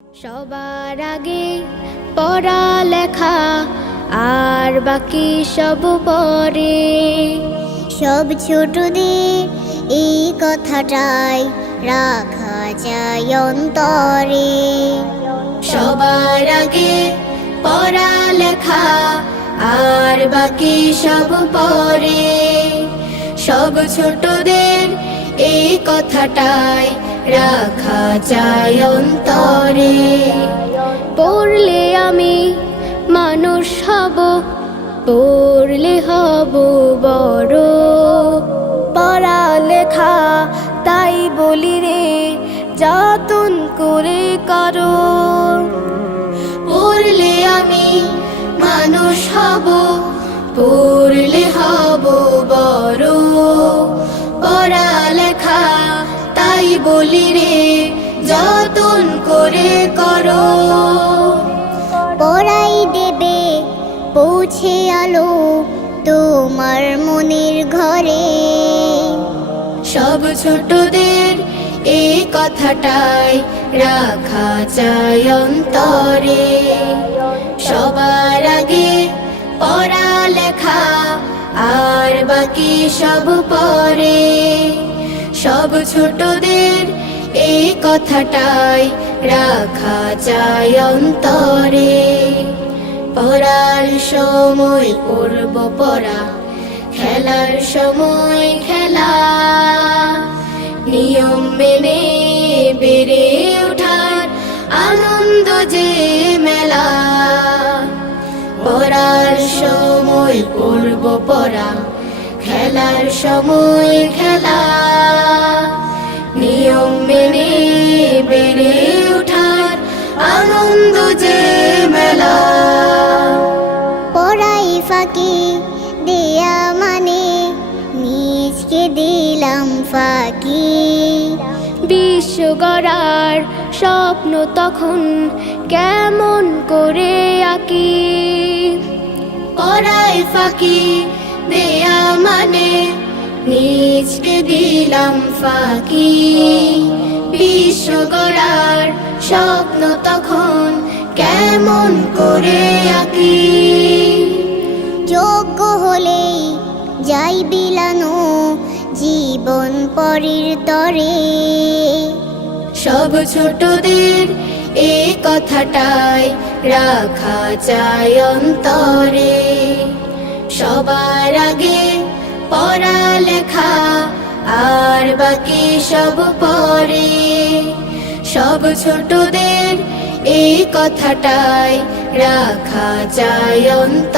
সবার আগে পড়ালেখা আর বাকি সব পরে। সব ছোটদের এই কথাটাই রাখা যায় অন্তরে। সবার আগে পড়ালেখা আর বাকি সব পরে। সব ছোটদের এই কথাটাই রাখা যায় অন্তরে। পড়লে আমি মানুষ হব, পড়লে হব বড়। পড়ালেখা তাই বলি রে, যতন করে করো। পড়লে আমি মানুষ হব, পড়লে হব বড়। পড়ালেখা তাই বলি রে, যতন করে করো। পড়াই দেবে পৌঁছে আলো তোমার মনের ঘরে। সব ছোটদের এই কথাটাই রাখা চাই অন্তরে। সবার আগে পড়ালেখা আর বাকি সব পরে। সব ছোটদের এই কথাটাই রাখা চাই অন্তরে। পড়ার সময় পড়ব পড়া, খেলার সময় খেলা। নিয়ম মেনে বেড়ে ওঠার আনন্দ যে মেলা। পড়ার সময় পড়ব পড়া, খেলার সময় খেলা। নিয়ম মেনে বেড়ে ওঠার আনন্দ যে মেলা। পড়াই ফাঁকি দেয়া মানে নিজকে দিলাম ফাঁকি। বিশ্ব গড়ার স্বপ্ন তখন কেমন করে আঁকি। পড়ায় ফাঁকি দেয়া মানে নিজকে দিলাম ফাঁকি। বিশ্ব গড়ার স্বপ্ন তখন কেমন করে আঁকি। যোগ্য হলেই যাই বিলানো জীবন পরের তরে। সব ছোটদের এই কথাটাই রাখা চাই অন্তরে। সবার আগে পড়ালেখা আর বাকি সব পরে। সব ছোটদের এই কথাটাই রাখা চাই অন্তরে।